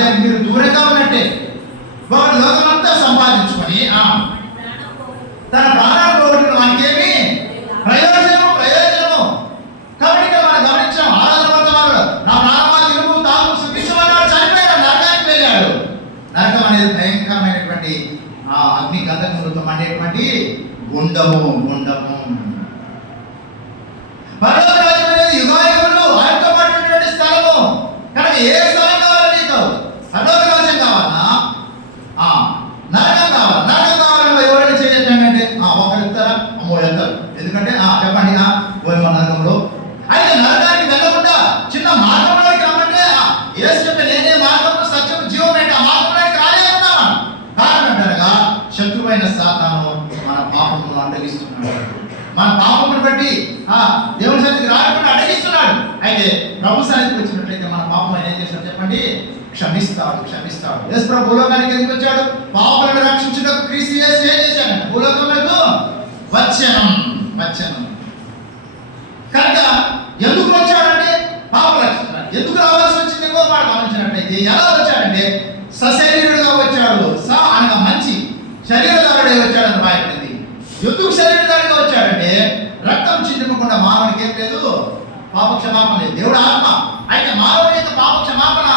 రాజ్యానికి మీరు దూరంగా ఉన్నట్టే. ఒకటి లోకమంతా సంపాదించుకొని తన ప్రాణాలు పోగొట్టుకున్న మనకేమి ప్రయోజనము. కాబట్టి ఇక్కడ మనం గమనించాం, ఆరాధన వర్తమానంలో నా ప్రాణమా తిరుగు తాగు సుఖించమన్నాడు, చనిపోయాడు, నరకానికి వెళ్ళాడు. నరకం అనేది భయంకరమైనటువంటి అగ్ని గంధకములతో మండేటువంటి గుండము. పరలోక రాజ్యం అనేది యుగాయుగులు ఆయనతో పాటు స్థలము. కనుక ఏ స్థలం కావాలి నీకు? పరలోక రాజ్యం కావాలన్నా నరకం కావాలన్నా ఎవరైనా చేయొచ్చంటే ఒకరు ఇస్తారా? అమ్మో వెళ్తారు. ఎందుకంటే చెప్పండి నరకంలో. అయితే నరకానికి వెళ్ళకుండా చిన్న మార్గంలోకి రమ్మంటే యేసు చెప్పే నేనే మార్గము సత్యము జీవం అంటే ఆ మార్గంలోకి రాలేకున్నామా? కారణం అనగా శత్రువైన సాతాను మన పాపమును అడ్డగిస్తున్నాడు. మన పాపమును బట్టి దేవుని సన్నిధికి రాకుండా అడ్డగిస్తున్నాడు. అయితే ప్రభు సన్నిధికి వచ్చినట్లయితే మన పాపం ఆయన ఏం చేస్తాడు చెప్పండి? క్షమిస్తాడు. యేసు ప్రభు భూలోకానికి ఎందుకు వచ్చాడు? పాపలను రక్షించుటకు క్రీస్తు యేసు ఏం చేశాడంటే భూలోకములకు వచ్చెను. కనుక ఎందుకు వచ్చాడంటే పాప రక్షణ. ఎందుకు రావాల్సి వచ్చిందేమో వాడు గమనించినట్లయితే ఎలా వచ్చాడంటే సశరీరుడుగా వచ్చాడు. అనగా మంచి శరీరధారుడే వచ్చాడని రాయబడింది. ఎందుకు శరీరధారిగా వచ్చాడంటే రక్తం చిందింపకుండా మానవునికి ఏం లేదు, పాప క్షమాపణ లేదు. దేవుడు ఆత్మ. అయితే మానవుని యొక్క పాప క్షమాపణ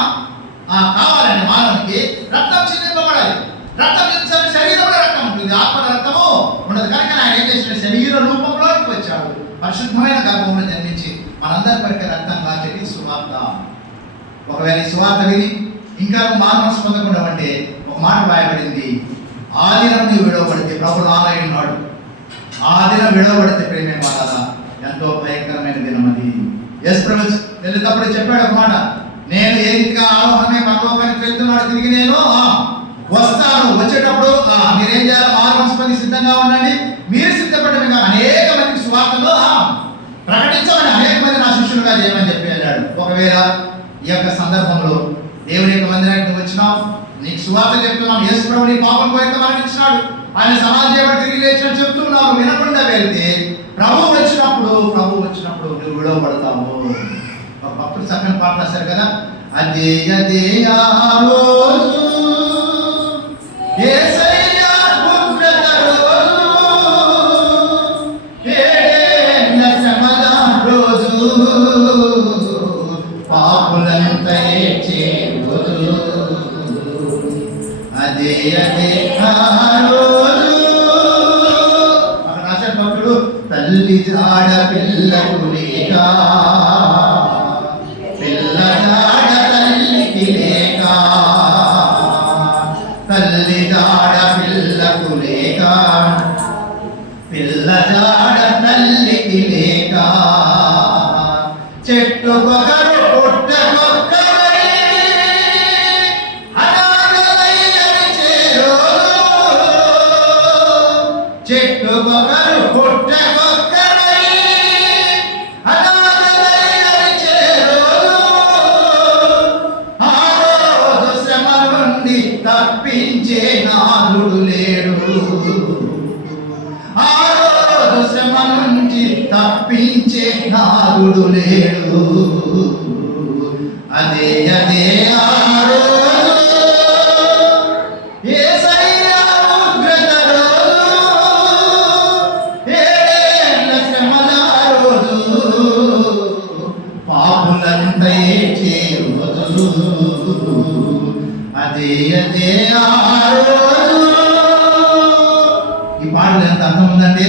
కావాలంటే మానవునికి రక్తం చిందింపబడాలి. రక్తం చిందించాలి. శరీరంలో రక్తం ఉంటుంది, ఆత్మలో రక్తము ఉండదు. కనుక ఆయన ఏం చేసిన శరీర రూపంలోకి వచ్చాడు. పరిశుద్ధమైన గర్భంలో జన్మించి మనందరి కొరకు రక్తం కాచేది సువార్త. ఒకవేళ ఈ సువార్త విని ఇంకా మనసు పొందకుండా అంటే ఒక మాట రాయబడింది, ఆదినం నీవు విడవబడితే ప్రభుడు ఆలయున్నాడు. ఆదినం విడవబడితే ప్రేమే వాళ్ళ ఎంతో భయంకరమైన దినం అది. యేసు ప్రభు వెళ్ళేటప్పుడు చెప్పాడు ఒక మాట, నేను ఏ రీతిగా ఆలోహమే పరలోకానికి వెళ్తున్నాడు, తిరిగి నేను వస్తాను. వచ్చేటప్పుడు మీరేం చేయాలి? మార్గంస్పతి సిద్ధంగా ఉండండి. మీరు సిద్ధపడమే అనేక మందికి సువార్తలో ప్రకటించమని అనేక మంది నా శిష్యులుగా చేయమని చెప్పి వెళ్ళాడు. ఒకవేళ ఈ యొక్క సందర్భంలో దేవుని యొక్క మందిరానికి వచ్చినాం, నీకు సువార్త చెప్తున్నాం, యేసు ప్రభు నీ పాపం పోయేంత మరణించినాడు, ఆయన సమాధి చేయబడి తిరిగి లేచిన చెప్తున్నావు, వినకుండా వెళ్తే ప్రభు వచ్చినప్పుడు నువ్వు విడవబడతావు. ఒక భక్తుడు చక్కని పాట రాశారు కదా, అదే ఆ రోజు యేసయ్యా పుట్టిన రోజు, ఏడేళ్ల శ్రమల రోజు, పాపులంతా ఏడ్చే రోజు, అదే ఆ రోజు. అక్కడ రాశాడు భక్తుడు, తల్లి జాడ పిల్లకు లేక, పిల్ల జాడ తల్లికి లేక, తల్లి జాడ పిల్లకు లేక, పిల్ల జాడ తల్లికి లేక, చెట్టుకొకరు పుట్టకొక్కరై అనాథలై నడిచే రోజు, చెట్టుకొకరు పుట్టకొక్కరై అనాథలై నడిచే రోజు, ఆ రోజు శ్రమ నుండి తప్పించే నాథుడు లేడు, ఆ రోజు శ్రమ నుంచి తప్పించే నాథుడు లేడు, అదే ఆ రోజు యేసయ్యా ఉగ్రత రోజు, ఏడేళ్ల శ్రమల రోజు, పాపులంతా ఏడ్చే రోజు, అదే ఆ రోజు. ఈ పాటలు ఎంత అర్థం ఉందండి.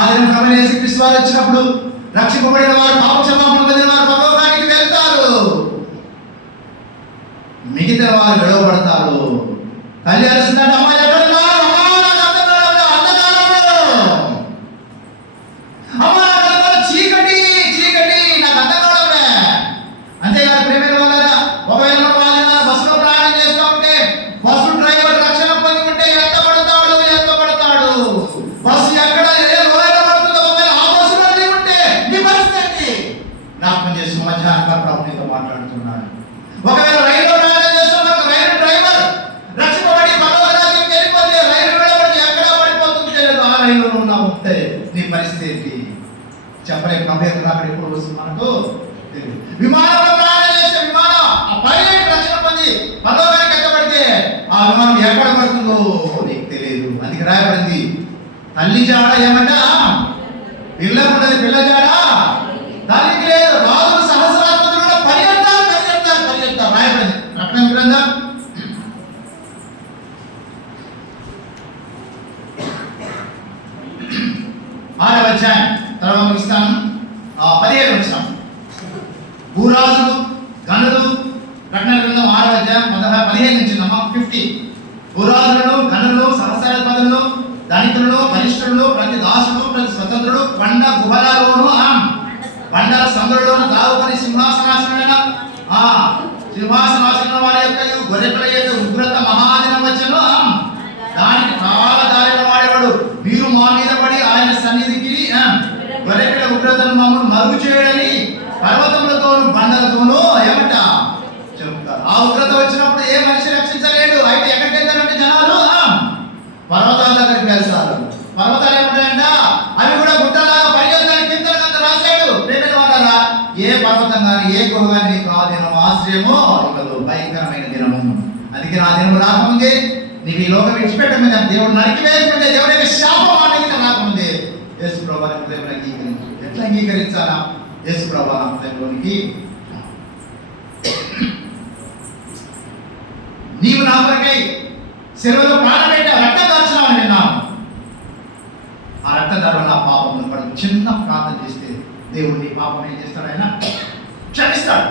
ఆదిన క్రమేణ యేసుక్రీస్తు వారు వచ్చినప్పుడు రక్షింపబడిన వారు, పాప క్షమాపణ పొందిన వారు పరలోకానికి వెళ్తారు, మిగతా వారు విడవబడతారు. తల్లి అరుస్తుందంటే, అమ్మాయి ఎక్కడున్నా? చీకటి నాకు అంధకారంలో. అంతేకాదు ప్రేమైన వాళ్ళారా, ఒకవేళ మనం వాళ్ళ బస్సులో ప్రయాణం చేస్తూ ఉంటే బస్సు డ్రైవర్ రక్షణ పొంది ఉంటే ఎంతబడతాడు. బస్సు ఎక్కడ ఏ లోయలో పడుతుందో ఒకవేళ ఆ బస్సులో ఉంటే నీ పరిస్థితి జ్ఞాపకం చేసి మధ్యాహ్నం ప్రభు నీతో మాట్లాడుతున్నాడు. ఒకవేళ రైల్లో ప్రయాణం చేస్తున్న రైలు డ్రైవర్ రక్షింపబడి పరలోకానికి వెళ్ళిపోతే రైలు విడబడి ఎక్కడ పడిపోతుందో తెలియదు, ఆ రైల్లో ఉన్నావు ఉంటే నీ పరిస్థితి చెప్పలేము. ప్రభు యొక్క రాకడ ఎప్పుడు వస్తుంది మనకు తెలియదు. విమానంలో ప్రయాణం చేసే విమానం ఆ పైలట్ రక్షణ పొంది అభిమానం ఎక్కడ పడుతుందో నీకు తెలియదు. అందుకే రాయబడింది, తల్లి జాడ ఏమంట పిల్లకుండదు, పిల్ల జాడ తల్లికి లేదు. రాజులు సహస్రాధిపతులు కూడా పరిగెత్తారు రాయబడింది ప్రకటన గ్రంథం 6వ అధ్యాయం తర్వాత ముగిస్తాను. 17 వచనం. భూరాజులు గనులు, ప్రకటన గ్రంథం 6వ అధ్యాయం 15 నుంచి 50. భూరాజులను గనులు సహస్రాధిపతులను ధనికులను బలిష్ఠులను ప్రతి దాసుడు ప్రతి స్వతంత్రుడు కొండ గుహలలోను బండల సందులలోను దావుకొని సింహాసనాసనుడైన సింహాసనాసన వారి యొక్క గొర్రెపిల్ల యొక్క ఉగ్రత మహాదినం వచ్చెను. దానికి కావదారిన వాడేవాడు మీరు మా మీద పడి ఆయన సన్నిధికి గొర్రెపిల్ల ఉగ్రతను మమ్మల్ని మరుగు చేయడని పర్వతములతోను బండలతోనూ ఏమంట చెబుతారు. ఆ ఉగ్రత వచ్చినప్పుడు ఏ మనిషి రక్షించలేడు. అయితే ఎక్కడికి వెళ్తారంటే జనాలు పర్వతాల దగ్గరికి వెళ్తారు. పర్వతాలు ఏమంటాయంట, అవి కూడా గుట్టలాగా పరిగెత్తానికి కింద రాశాడు. ప్రేమైన వాళ్ళారా, ఏ పర్వతం కానీ ఏ గుహ కానీ నీకు ఆ దినం ఆశ్రయమో ఇవ్వదు, భయంకరమైన దినము. అందుకే నా దినము రాకముందే నీవు ఈ లోకం విడిచిపెట్టమని దేవుడు నరికి వేసుకుంటే దేవుడి యొక్క శాపం అనేది రాకముందే యేసు ప్రభువుని హృదయంలో అంగీకరించు. ఎట్లా అంగీకరించాలా? యేసు ప్రభువు నా హృదయంలోనికి నీవు నా కొరకై శిలువలో ప్రాణం పెట్టావు, రక్తం కార్చినావు అని విన్నాము. ఆ రక్తధార నా పాపం పడి చిన్న ప్రార్థన చేస్తే దేవుడు నీ పాపం ఏం చేస్తాడు? ఆయన క్షమిస్తాడు.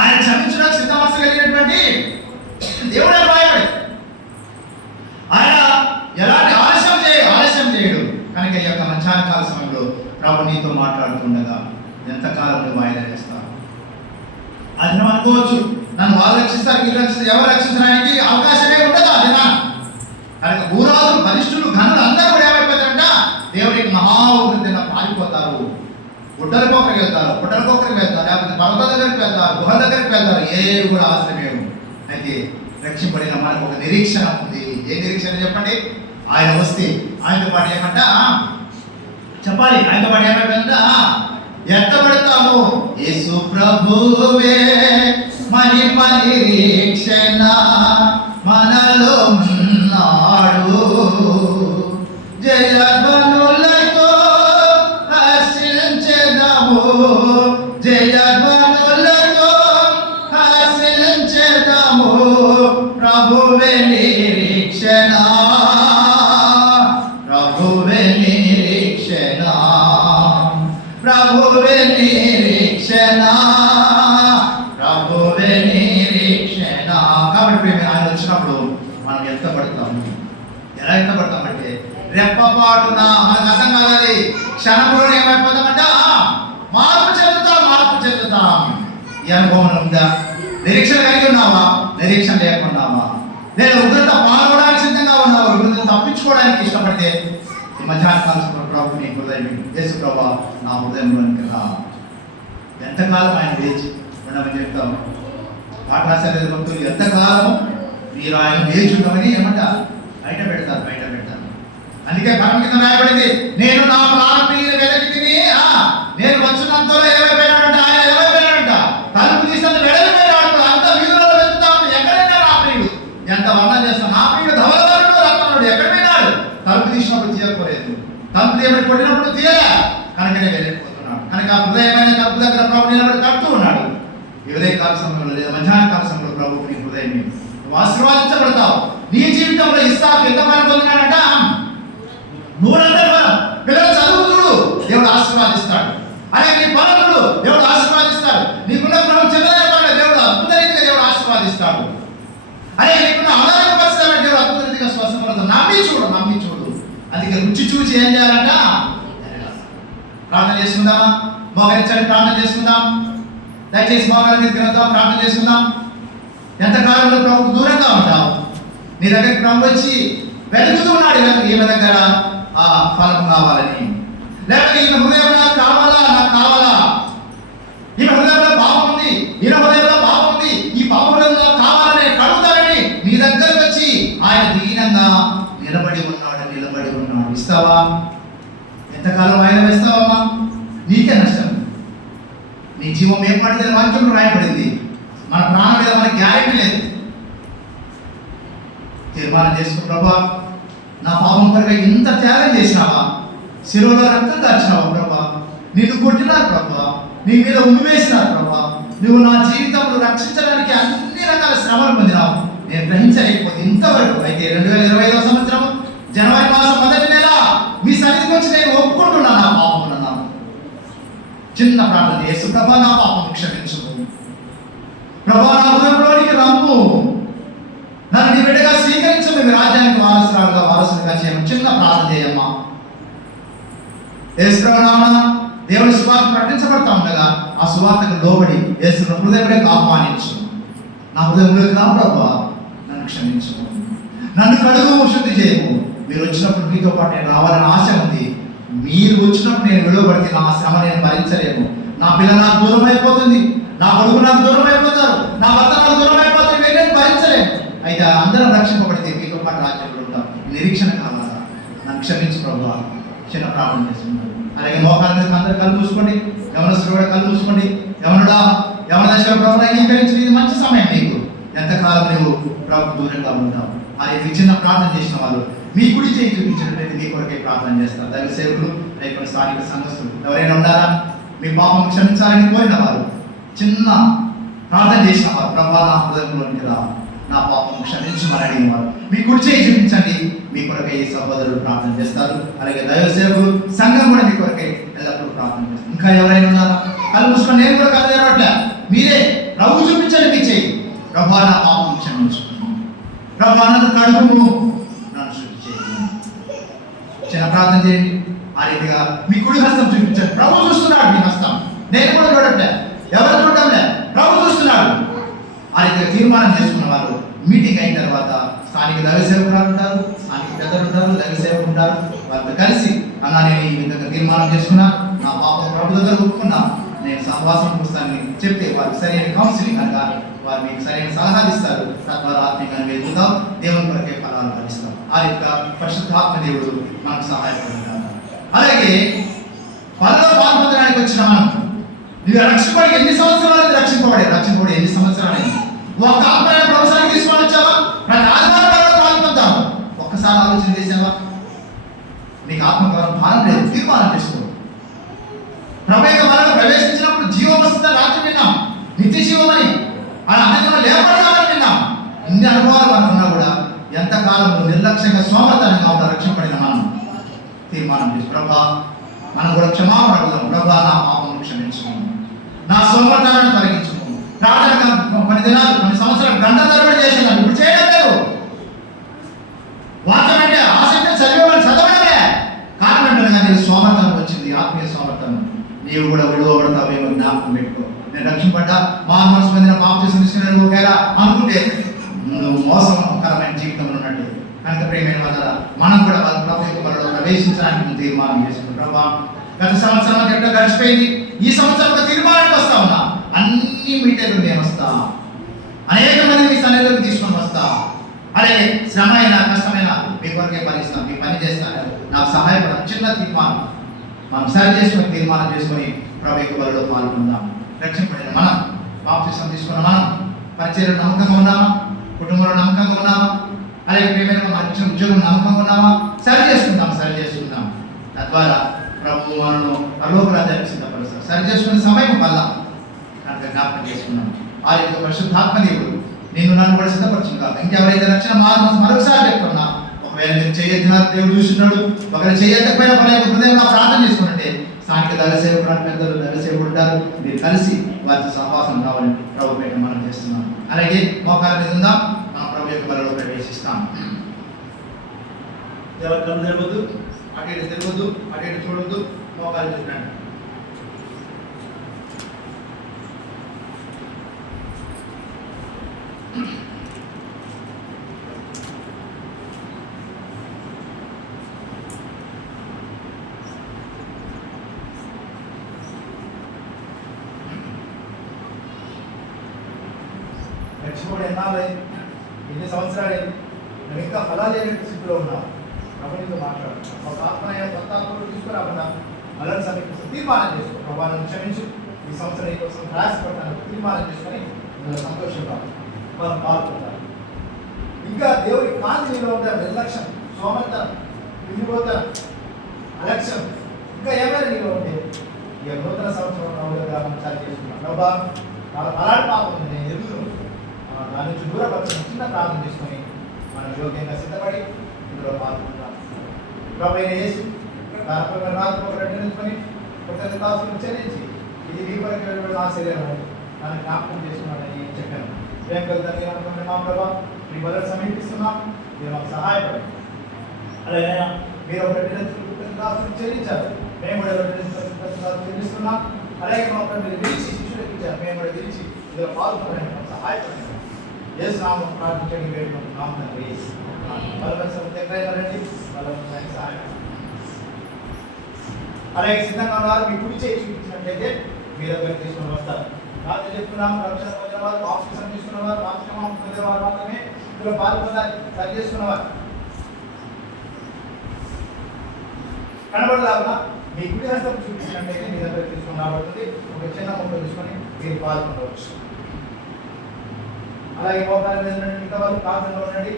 ఆయన క్షమించడానికి సిద్ధమనసు కలిగినటువంటి దేవుడే రాయబడి ఆయన ఎలాంటి ఆలస్యం చేయడు. కనుక ఈ యొక్క మధ్యాహ్న కాల సమయంలో ప్రభు నీతో మాట్లాడుతుండగా ఎంతకాలం నువ్వు వాయిదా చేస్తావు? అది నువ్వు అనుకోవచ్చు, నన్ను వాళ్ళు రక్షిస్తారు, వీళ్ళు రక్షిస్తారు, ఎవరు రక్షించడానికి అవకాశమే ఉండదు. అదేనా? కనుక భూరాజులు బలిష్ఠులు గనులు అందరూ కూడా ఏమైపోతారంట, దేవుడికి మహావృద్ధిన పారిపోతారు. గుట్టలకొక్కరికి వెళ్తారు, లేకపోతే పర్వత దగ్గరికి వెళ్తారు, గుహ దగ్గరికి వెళ్తారు. ఏవి కూడా ఆశ్రమేవు. అయితే రక్షింపడిన మనకు ఒక నిరీక్షణ ఉంది. ఏ నిరీక్షణ చెప్పండి? ఆయన వస్తే ఆయనతో పాటు ఏమంట చెప్పాలి. ఆయనతో పాటు ఏమైపోయిందంట, ఎత్తబడతాము. యేసు ప్రభువే మహిమ నిరీక్షణ మనలో ఉన్నాడు. జయధ్వనులతో హర్షించెదము, జయధ్వనులతో హర్షించెదము. ప్రభువే నిరీక్షణ, ప్రభువే నిరీక్షణ, ప్రభువే నిరీక్షణ, ప్రభువే నిరీక్షణ. కాబట్టి మేము ఆయన వచ్చినప్పుడు మనం ఎత్తపడతాము. ఎలా ఎత్తపడతామంటే రెప్పపాటున మనకు అర్థం కావాలి. క్షణంలో ఏమైపోతామంట మార్పు చెందుతాం. ఈ అనుభవం ఉందా? నిరీక్షణ కలిగి ఉన్నావా? నిరీక్షణ లేకున్నావా? లేదా ఉగ్రత పాల్గొనడానికి సిద్ధంగా ఉన్నావా? ఉగ్రత తప్పించుకోవడానికి ఇష్టపడితే ఈ మధ్యాహ్న కాలం ప్రభు నీ హృదయం యేసు ప్రభా నా హృదయంలోనికి రా. ఎంతకాలం ఆయన వేచి ఉండమని చెప్తాము. పాట రాశారు భక్తులు, ఎంతకాలం మీరు ఆయన వేచి ఉండమని ఏమంట బయట పెడతారు. అందుకే పరమ కింద రాయబడింది, నేను నా ప్రాణప్రియుని వెతికితిని, నేను వచ్చినంతలో ఏమైపోయినాడంట, ఆయన ఏమైపోయినాడంట, తలుపు తీసిన వెడలిపోయినాడు. అంత వీధులలో వెతుకుతాను, ఎక్కడైనా నా ప్రియుడు. ఎంత వర్ణన చేస్తాను, నా ప్రియుడు ధవలధరుడు రత్నుడు ఎక్కడ పోయినాడు? తలుపు తీసినప్పుడు తీయకపోలేదు, తలుపు తీయబడి కొట్టినప్పుడు తీయలే, కనుకనే వెళ్ళిపోతున్నాడు. కనుక ఆ హృదయమైన తలుపు దగ్గర ప్రభు నిలబడి కడుతూ ఉన్నాడు. ఈ ఉదయకాల సమయంలో లేదా మధ్యాహ్న కాల సమయంలో ప్రభు నీ హృదయం నువ్వు ఆశీర్వాదించబడతావు. నీ జీవితంలో ఇస్సాకు ఎంత మనం పొందినాడంట, 100 మనం. పిల్లల చదువు చూడు, దేవుడు ఆశీర్వాదిస్తాడు. అలాగే నీ పనులు దేవుడు ఆశీర్వాదిస్తాడు. నీకున్న ప్రభు చిన్నదైన దేవుడు అద్భుత రీతిగా దేవుడు ఆశీర్వాదిస్తాడు. అలాగే నీకున్న ఆదాయ పరిస్థితి దేవుడు అద్భుత రీతిగా స్వస్థపడతాడు. నమ్మి చూడు. అందుకే రుచి చూసి ఏం చేయాలంట? ప్రార్థన చేసుకుందామా? మోకరించండి, ప్రార్థన చేసుకుందాం. దయచేసి మోకాళ్ళ మీద తిరుగుతాం, ప్రార్థన చేసుకుందాం. ఎంతకాలంలో ప్రభుకు దూరంగా ఉంటావు. నీ దగ్గరికి ప్రభు వచ్చి వెతుకుతూ ఉన్నాడు. ఈమె దగ్గర ఆ ఫలం కావాలని, లేకపోతే ఈమె హృదయంలో నాకు కావాలా, ఈమె హృదయంలో పాపం ఉంది, ఈయన హృదయంలో పాపం ఉంది, ఈ పాప హృదయంలో కావాలని కడుగుతారని నీ దగ్గరకు వచ్చి ఆయన దీనంగా నిలబడి ఉన్నాడు. ఇస్తావా? ఎంతకాలం ఆయన వేస్తావమ్మా? నీకే నష్టం. నీ జీవం ఏర్పడితే వాక్యంలో రాయబడింది. మన ప్రాణం మీద మనకి గ్యారెంటీ లేదు. తీర్మానం చేసుకుని, ప్రభా నా పాపం కొరకై ఇంత త్యాగం చేసినావా, శిలువలో రక్తం దాచినావా ప్రభా, నిన్ను కొట్టినారు ప్రభా, నీ మీద ఉమ్మివేసినారు ప్రభా, నువ్వు నా జీవితంలో రక్షించడానికి అన్ని రకాల శ్రమలు పొందినావు. నేను గ్రహించలేకపోతే ఇంతవరకు. అయితే 2025వ సంవత్సరం జనవరి మాసం మొదటి నెల మీ సన్నిధికి వచ్చి నేను ఒప్పుకుంటున్నాను నా పాపం అన్నాను. చిన్న ప్రార్థన చేస్తూ, ప్రభా నా పాపం క్షమించు, ప్రభా నా హృదయంలోనికి రమ్ము, నన్ను నీ బిడ్డగా స్వీకరించు, మీ రాజ్యానికి వారసులుగా చేయమని చిన్న ప్రార్థన చేయమ్మా. యేసునామమున దేవుని సువార్త ప్రకటించబడతా ఉండగా ఆ సువార్తకు లోబడి యేసు హృదయంలోకి ఆహ్వానించు. నా హృదయంలోకి రా ప్రభా, నన్ను క్షమించు, నన్ను కడుగు, శుద్ధి చేయము. మీరు వచ్చినప్పుడు మీతో పాటు నేను రావాలని ఆశ ఉంది. మీరు వచ్చినప్పుడు నేను విలువబడితే నా శ్రమ నేను భరించలేము. నా పిల్ల నాకు దూరం అయిపోతుంది, నా కొడుకు నాకు దూరం అయిపోతారు, నా భర్త నాకు దూరం అయిపోతారు, నేను భరించలేము. అయితే అందరం రక్షింపబడితే మీతో పాటు రాజ్యంలో ఉంటాం. నిరీక్షణ కావాలా, నన్ను క్షమించు ప్రభా. చిన్న ప్రార్థన చేసుకుంటారు. అలాగే మోకాల మీద అందరూ కళ్ళు మూసుకోండి, యవనస్తుడు కూడా కళ్ళు మూసుకోండి. యవనుడా, యవన దశలో ప్రభువును అంగీకరించిన ఇది మంచి సమయం. నీకు ఎంతకాలం నువ్వు ప్రభు దూరంగా ఉంటావు. ఆ చిన్న ప్రార్థన చేసిన వాళ్ళు మీ కుడి చేయి చూపించినట్లయితే మీ కొరకే ప్రార్థన చేస్తారు. దైవ సేవకులు, లేకపోతే స్థానిక సంఘస్థులు ఎవరైనా ఉన్నారా, మీ పాపం క్షమించాలని కోరిన వారు, చిన్న ప్రార్థన చేసిన వారు, ప్రభా నా హృదయంలోనికి రా, నా పాపం క్షమించమని అడిగిన వారు మీ కుడి చేయి చూపించండి. మీ కొరకై ఈ సహోదరులు ప్రార్థన చేస్తారు. అలాగే దైవ సేవకులు, సంఘం కూడా మీ కొరకై ఎల్లప్పుడూ ప్రార్థన చేస్తారు. ఇంకా ఎవరైనా ఉన్నారా, కళ్ళు మూసుకొని నేను కూడా కళ్ళు తెరవట్లే, మీరే ప్రభు చూపించండి మీ చేయి. ప్రభా నా పాపం క్షమించు, ప్రభా నన్ను కడుగుము, నన్ను శుద్ధి చేయండి. చిన్న ప్రార్థన చేయండి. ఆ రీతిగా మీ కుడి హస్తం చూపించండి. ప్రభు చూస్తున్నాడు మీ హస్తం, నేను కూడా చూడట్లే, ఎవరు చూడటంలే, ప్రభు చూస్తున్నాడు. ఆ రీతిగా తీర్మానం చేసుకున్న వారు మీటింగ్ అయిన తర్వాత స్థానిక దైవ సేవకులు ఉంటారు, స్థానిక పెద్దలు ఉంటారు, దైవ సేవకులు ఉంటారు. వారితో కలిసి అన్నా నేను ఈ విధంగా తీర్మానం చేసుకున్నా, నా పాపం ప్రభు దగ్గర ఒప్పుకున్నా, నేను సహవాసం పుస్తకాన్ని చెప్తే వారికి సరైన కౌన్సిలింగ్ కనుక వారు మీకు సరైన సలహాలు ఇస్తారు. తద్వారా ఆత్మీయంగా ఎదుగుతాం, దేవుని కొరకే ఫలాలు ఫలిస్తాం. ఆ రీతిగా పరిశుద్ధాత్మ దేవుడు మనకు సహాయపడుతున్నారు. అలాగే పనిలో పాల్పొందడానికి వచ్చిన మనం, నువ్వు రక్షింపబడి ఎన్ని సంవత్సరాలు రక్షింపబడి ఎన్ని సంవత్సరాలు ఒక్క ఆత్మీయ ప్రభుత్వానికి తీసుకొని వచ్చావా? ప్రతి ఆదివారం పాల్పొందాము. ఒక్కసారి ఆలోచన చేసావా? నీకు ఆత్మగౌరవం భారం లేదు, తీర్మానం చేసుకో. ప్రభు యొక్క మనలో ప్రవేశించినప్పుడు జీవం వస్తుందని రాత్రి విన్నాం, నిత్య జీవమని, ఆ అన్నింటిలో లేపడతామని విన్నాం. ఇన్ని అనుభవాలు మనకున్నా కూడా ఎంతకాలంలో నిర్లక్ష్యంగా సోమతనంగా ఉంటా రక్షింపడిన మనం తీర్మానం చేసి, ప్రభా మనం కూడా క్షమాపణ అడుగుదాం. ప్రభా నా పాపం క్షమించు, నా సోమతనాన్ని తొలగించు. ప్రార్థన కొన్ని దినాలు, కొన్ని సంవత్సరాలు గంట తరబడి చేసేదాన్ని ఇప్పుడు చేయడం లేదు. వాక్యం అంటే ఆసక్తి చదవడమే కారణం అంటే నీకు సోమర్థనం వచ్చింది, ఆత్మీయ సోమర్థనం. నీవు కూడా విడువబడతావేమో జ్ఞాపకం పెట్టుకో. నేను రక్షింపడ్డా, మా మనసు పొందిన పాపం తీసుకుని ఒకవేళ అనుకుంటే నువ్వు మోసకరమైన జీవితంలో ఉన్నట్టు. కనుక ప్రియమైన వల్ల మనం కూడా ప్రభు యొక్క మనలో ప్రవేశించడానికి తీర్మానం చేసుకున్నాం. ప్రభా గత సంవత్సరం ఎట్లా గడిచిపోయింది, ఈ సంవత్సరం తీర్మానానికి వస్తా ఉన్నా, అన్ని మీటర్లు నేను వస్తా, అనేక మంది మీ సన్నిధిలోకి తీసుకొని వస్తా. అలాగే శ్రమ అయినా కష్టమైనా మీ కొరకే పనిస్తాను, మీ పని చేస్తాను, నాకు సహాయపడడం. చిన్న తీర్మానం మనం సరి చేసుకుని తీర్మానం చేసుకొని ప్రభు యొక్క బలిలో పాల్గొందాం. రక్షింపడిన మనం, బాప్తిసం తీసుకున్న మనం పరిచయం నమ్మకంగా ఉన్నామా, కుటుంబంలో నమ్మకంగా ఉన్నామా, అలాగే ప్రేమైన మన ఇచ్చిన ఉద్యోగం నమ్మకంగా ఉన్నామా, సరి చేసుకుందాం. తద్వారా ప్రభు మనను పరలోక రాజ్యానికి సిద్ధపరుస్తారు. సరి చేసుకునే సమయం వల్ల కనుక జ్ఞాపకం చేసుకున్నాం. ఆ యొక్క పరిశుద్ధాత్మ దేవుడు నిన్ను నన్ను కూడా సిద్ధపరచును కాదు. ఇంకెవరైతే రక్షణ మరొకసారి చెప్తున్నా, ఒకవేళ మీరు చేయొద్దున్నారు, దేవుడు చూస్తున్నాడు. ఒకవేళ చేయకపోయినా పర్లేదు, హృదయంగా ప్రార్థన చేసుకున్నట్టే స్థానిక దైవ సేవకులు, పెద్దలు దైవ సేవకులు ఉంటారు, మీరు కలిసి వారితో సహవాసం కావాలని ప్రభు పేట మనం చేస్తున్నాం. అలాగే మోకాల మీద ఉందాం, మనం ప్రభు యొక్క బలిలో ప్రవేశిస్తాం. ఎవరు కళ్ళు తెరవద్దు, అటు ఇటు తిరగద్దు, అటు ఇటు చూడొద్దు, మోకాలు చూడండి. రక్షకుడు ఎన్ని సంవత్సరాలు నువ్వు ఇంకా ఫలాలు చేయని స్థితిలో ఉన్నావు. ప్రభుత్వంతో మాట్లాడు, ఒక ఆత్మయ్య దత్తాత్మలు తీసుకురాకుండా అలా సమీపిస్తూ తీర్మానం చేసుకో. ప్రభావం క్షమించు, ఈ సంవత్సరం ఈ కోసం ప్రయాసపడతాను తీర్మానం చేసుకొని సంతోషంగా మనం పాల్గొంటారు. ఇంకా దేవుడి కాంతి నీలో ఉంటే నిర్లక్ష్యం, సోమర్థనం, వినిపోతనం, అలక్ష్యం ఇంకా ఏమైనా నీలో ఉంటే ఈ నూతన సంవత్సరంలో మనం సరి చేసుకున్నాం. ప్రభా అలాంటి పాపం ఉంది, నేను ఎదుగును దాని నుంచి దూరపరచడం చిన్న ప్రార్థన తీసుకొని మనం యోగ్యంగా సిద్ధపడి ఇందులో పాల్గొంటాం. ప్రభు అయిన యేసు రాత్రి ఒక రెండుకొని కృతజ్ఞతాస్తులు చెల్లించి ఇది మీ కొరకు నా శరీరం నన్ను జ్ఞాపకం చేసుకున్నాడని చెప్పాను. ఏం కలుగుతుంది అనుకుంటే మా ప్రభావ మీ మొదటి సమీపిస్తున్నాం, మీరు మాకు సహాయపడండి. అలాగే మీరు ఒక కృతజ్ఞతాస్తులు చెల్లించారు, మేము కూడా కృతజ్ఞతాస్తులు చెల్లిస్తున్నాం. అలాగే మా మీరు విరిచి శిష్యులకు ఇచ్చారు, మేము కూడా విరిచి ఇందులో పాల్గొనడానికి మాకు సహాయపడండి. యేసు నామమున ప్రార్థించండి వేడుకుంటున్నాం తండ్రి. రండి సహాయం. అలాగే సిద్ధంగా ఉన్నారు, మీ కుడి చేయి చూపించినట్లయితే మీ దగ్గర తీసుకుని వస్తారు. రాత్రి చెప్తున్నాము, రక్షణ పొందిన వారు, బాప్తిసం తీసుకున్న వారు, బాప్తిసం పొందిన వారు మాత్రమే ఇందులో పాల్గొనాలి. సరి చేసుకున్నవారు కనబడలాగా మీ కుడి హస్తం చూపించినట్లయితే మీ దగ్గర తీసుకుని రాబడుతుంది. ఒక చిన్న మొక్క తీసుకొని మీరు పాల్గొనవచ్చు. అలాగే మోకాళ్ళ మీద మిగతా వాళ్ళు ప్రార్థనలో ఉండండి.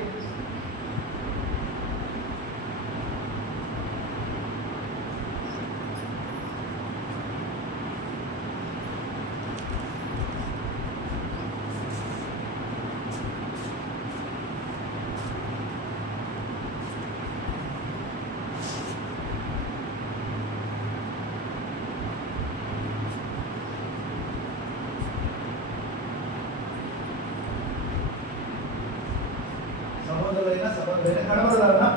సహోదరులైన కడవరాలన్నా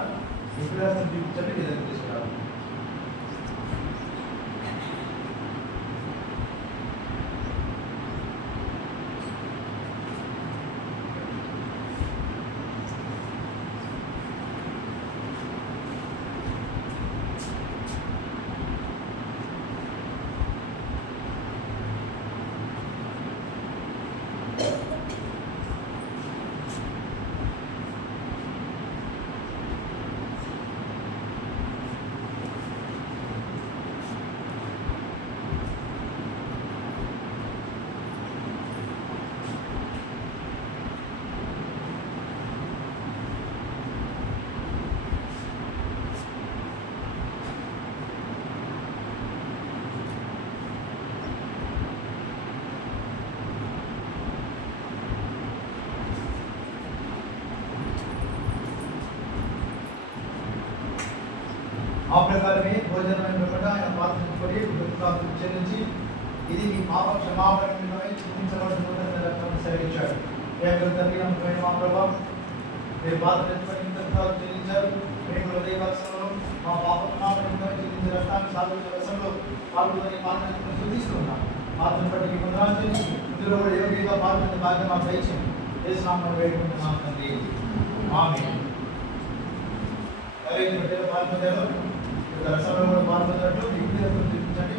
విశ్వాసం చూపించండి, మీ దగ్గర తీసుకురావాలి. ఆ ప్రకారమే భోజనమైన ఆయన ప్రార్థించుకొని కృతజ్ఞతాస్తులు చెల్లించి ఇది మీ పాప క్షమాపణ నిమిత్తమై చింతించబడిన నూతన రక్తమును సెలవిచ్చాడు. తండ్రి నమ్మకమైన మా ప్రభావం మీరు ప్రార్థించుకొని కృతజ్ఞతాలు చెల్లించారు. మేము హృదయవత్సంలో మా పాప క్షమాపణ నిమిత్తమై చెల్లించిన రక్తాన్ని సాధువుల వశంలో పాల్గొని ప్రార్థించుకొని శుద్ధిస్తున్నాం. ప్రార్థన బట్టి మీ వందనాలు చెల్లించి ఇందులో కూడా యోగ్యంగా పాల్గొనే భాగ్యం మాకు దయచేయండి. యేసు నామమున వేడుకుంటున్నాం తండ్రి, ఆమేన్. ఎవరైతే పాల్గొన్నారో దర్శనంలో కూడా పాల్గొన్నట్టు మీ చూపించండి.